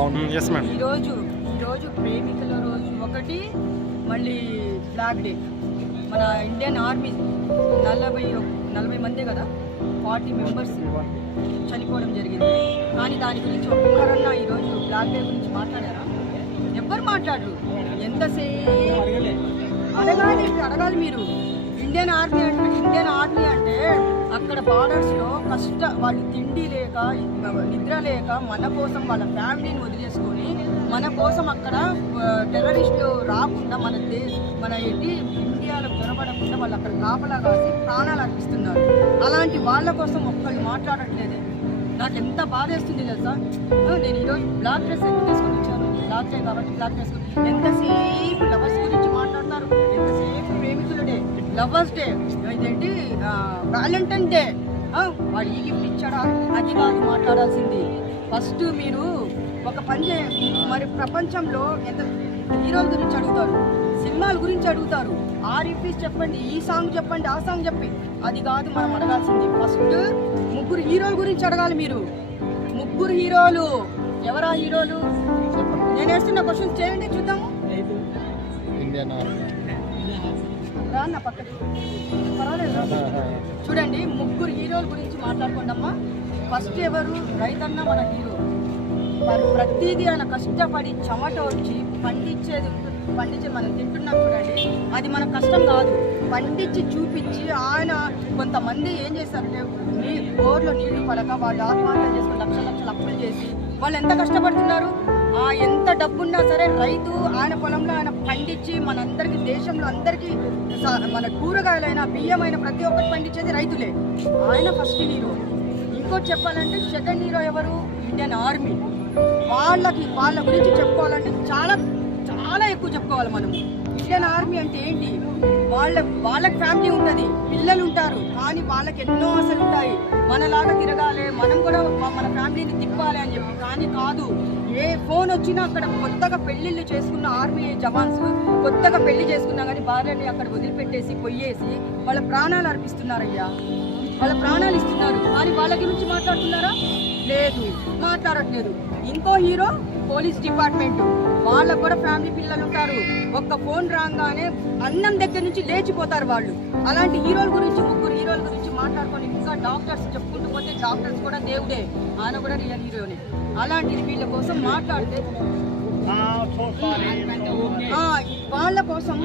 ఈరోజు ప్రేమికుల రోజు ఒకటి, మళ్ళీ బ్లాక్ డే. మన ఇండియన్ ఆర్మీ 40 మందే కదా, 40 మెంబర్స్ చనిపోవడం జరిగింది. కానీ దాని గురించి ఒక్కరన్నా ఈరోజు బ్లాక్ డే గురించి మాట్లాడారా? ఎవ్వరు మాట్లాడరు. ఎంతసేపు అడగాలి మీరు. ఇండియన్ ఆర్మీ అంటే అక్కడ బార్డర్స్లో వాళ్ళు తిండి లేక నిద్ర లేక మన కోసం వాళ్ళ ఫ్యామిలీని వదిలేసుకొని మన కోసం అక్కడ టెర్రరిస్టులు రాకుండా మన ఇండియాలో చొరబడకుండా వాళ్ళు అక్కడ కాపలా కాసి ప్రాణాలు అర్పిస్తున్నారు. అలాంటి వాళ్ళ కోసం ఒక్కళ్ళు మాట్లాడట్లేదే. నాకు ఎంత బాధేస్తుంది తెలుసా. నేను ఈరోజు బ్లాక్ డ్రెస్ ఎందుకు వేసుకొని వచ్చాను? బ్లాక్ డే కాబట్టి బ్లాక్ వేసుకొని ఎంతసేపు లవర్స్ గురించి మాట్లాడతారు, ఎంతసేపు ప్రేమికుల డే, లవర్స్ డే, ఇదేంటి వ్యాలంటైన్ డే. వాడు ఈ గిఫ్ట్ ఇచ్చాడా? అది కాదు మాట్లాడాల్సింది. ఫస్ట్ మీరు ఒక పని మరి ప్రపంచంలో ఎంత హీరోల గురించి అడుగుతారు, సినిమాల గురించి అడుగుతారు, ఆ రివ్యూస్ చెప్పండి, ఈ సాంగ్ చెప్పండి, ఆ సాంగ్ చెప్పి, అది కాదు మనం అడగాల్సింది. ఫస్ట్ 3 హీరోల గురించి అడగాలి మీరు. 3 హీరోలు ఎవరా హీరోలు? నేను వేస్తున్న క్వశ్చన్స్ చేయండి చూద్దాము. రాన్న పక్కకి పర్వాలేదు. చూడండి 3 హీరోల గురించి మాట్లాడుకోండమ్మా. ఫస్ట్ ఎవరు? రైతన్న మన హీరో. ప్రతిదీ ఆయన కష్టపడి చెమట వచ్చి పండించేది మనం తింటున్నాం చూడండి, అది మన కష్టం కాదు. పండించి చూపించి ఆయన కొంతమంది ఏం చేస్తారంటే బోర్లో నీళ్లు పడక వాళ్ళు ఆత్మహత్య చేసుకుని లక్షలు అప్పులు చేసి వాళ్ళు ఎంత కష్టపడుతున్నారు. ఎంత డబ్బున్నా సరే రైతు ఆయన పొలంలో ఆయన పండించి మనందరికీ దేశంలో అందరికీ మన కూరగాయలైనా బియ్యమైన ప్రతి ఒక్కటి పండించేది రైతులే. ఆయన ఫస్ట్ హీరో. ఇంకోటి చెప్పాలంటే సెకండ్ హీరో ఎవరు? Indian army. వాళ్ళ గురించి చెప్పుకోవాలంటే చాలా చాలా ఎక్కువ చెప్పుకోవాలి మనం. ఇండియన్ ఆర్మీ అంటే ఏంటి? వాళ్ళకి ఫ్యామిలీ ఉంటుంది, పిల్లలు ఉంటారు, కానీ వాళ్ళకి ఎన్నో ఆశలు ఉంటాయి. మనలాగా తిరగాలి, మనం కూడా మన ఫ్యామిలీని తిప్పాలి అని చెప్పి. కానీ కాదు, ఏ ఫోన్ వచ్చినా అక్కడ కొత్తగా పెళ్లిళ్ళు చేసుకున్న ఆర్మీ జవాన్స్ కొత్తగా పెళ్లి చేసుకున్నా కానీ భార్యని అక్కడ వదిలిపెట్టేసి పొయ్యేసి వాళ్ళ ప్రాణాలు అర్పిస్తున్నారయ్యా. వాళ్ళ ప్రాణాలు ఇస్తున్నారు, కానీ వాళ్ళ గురించి మాట్లాడుతున్నారా? లేదు, మాట్లాడట్లేదు. ఇంకో హీరో పోలీస్ డిపార్ట్మెంట్. వాళ్ళకు కూడా ఫ్యామిలీ పిల్లలు ఉంటారు. ఒక్క ఫోన్ రాగానే అన్నం దగ్గర నుంచి లేచిపోతారు వాళ్ళు. అలాంటి హీరోల గురించి 3 హీరోల గురించి మాట్లాడుకొని ఇంకా డాక్టర్స్ చెప్పుకుంటూ పోతే డాక్టర్స్ కూడా దేవుడే, ఆయన కూడా రియల్ హీరోనే. అలాంటిది వీళ్ళ కోసం మాట్లాడితే వాళ్ళ కోసం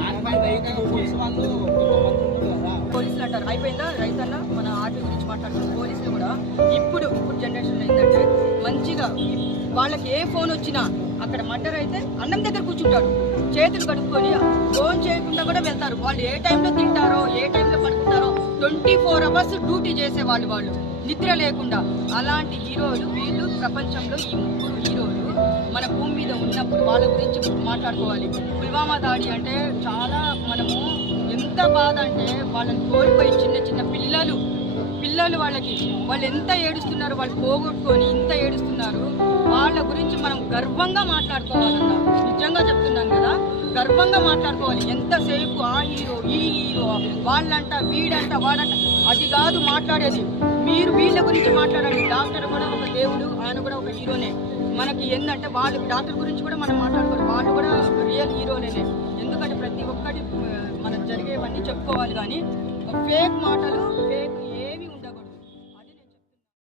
పోలీసులు అంటారు. అయిపోయిందా? రైతన్న మన ఆర్మీ గురించి మాట్లాడుతున్న పోలీసులు కూడా ఇప్పుడు జనరేషన్ ఏంటంటే మంచిగా వాళ్ళకి ఏ ఫోన్ వచ్చినా అక్కడ మర్డర్ అయితే అన్నం దగ్గర కూర్చుంటాడు, చేతులు కడుక్కొని ఫోన్ చేయకుండా కూడా వెళ్తారు. వాళ్ళు ఏ టైంలో తింటారో ఏ టైంలో పడుకుంటారో 24 hours డ్యూటీ చేసేవాళ్ళు, వాళ్ళు నిద్ర లేకుండా. అలాంటి హీరోలు వీళ్ళు ప్రపంచంలో ఈ 3 హీరోలు మన భూమి మీద ఉన్నప్పుడు వాళ్ళ గురించి మాట్లాడుకోవాలి. పుల్వామా దాడి అంటే చాలా మనము ఎంత బాధ అంటే వాళ్ళని కోల్పోయి చిన్న పిల్లలు వాళ్ళు ఎంత ఏడుస్తున్నారు, వాళ్ళు పోగొట్టుకొని ఇంత ఏడుస్తున్నారు. వాళ్ళ గురించి మనం గర్వంగా మాట్లాడుకోవాలన్నా, నిజంగా చెప్తున్నాను కదా, గర్వంగా మాట్లాడుకోవాలి. ఎంతసేపు ఆ హీరో ఈ హీరో వాళ్ళంట వీడంట వాడంట, అది కాదు మాట్లాడేది. మీరు వీళ్ళ గురించి మాట్లాడండి. డాక్టర్ కూడా ఒక దేవుడు, ఆయన కూడా ఒక హీరోనే. మనకి ఏంటంటే వాళ్ళు డాక్టర్ గురించి కూడా మనం మాట్లాడుకోవాలి, వాళ్ళు కూడా రియల్ హీరోనేనే. ఎందుకంటే ప్రతి ఒక్కటి మనకు జరిగేవన్నీ చెప్పుకోవాలి, కానీ ఫేక్ మాటలు